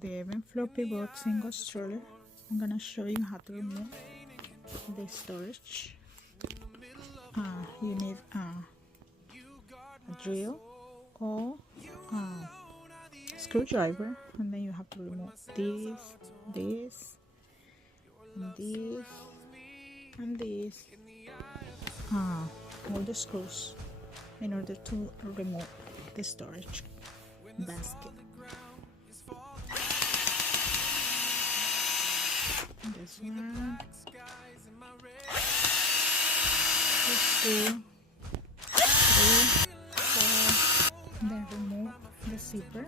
the Evenflo pivot single stroller. I'm gonna show you how to remove the storage. You need a drill or a screwdriver, and then you have to remove this, and this, and this, all the screws in order to remove the storage basket. This one, this 2, 3, 4, then remove the zipper.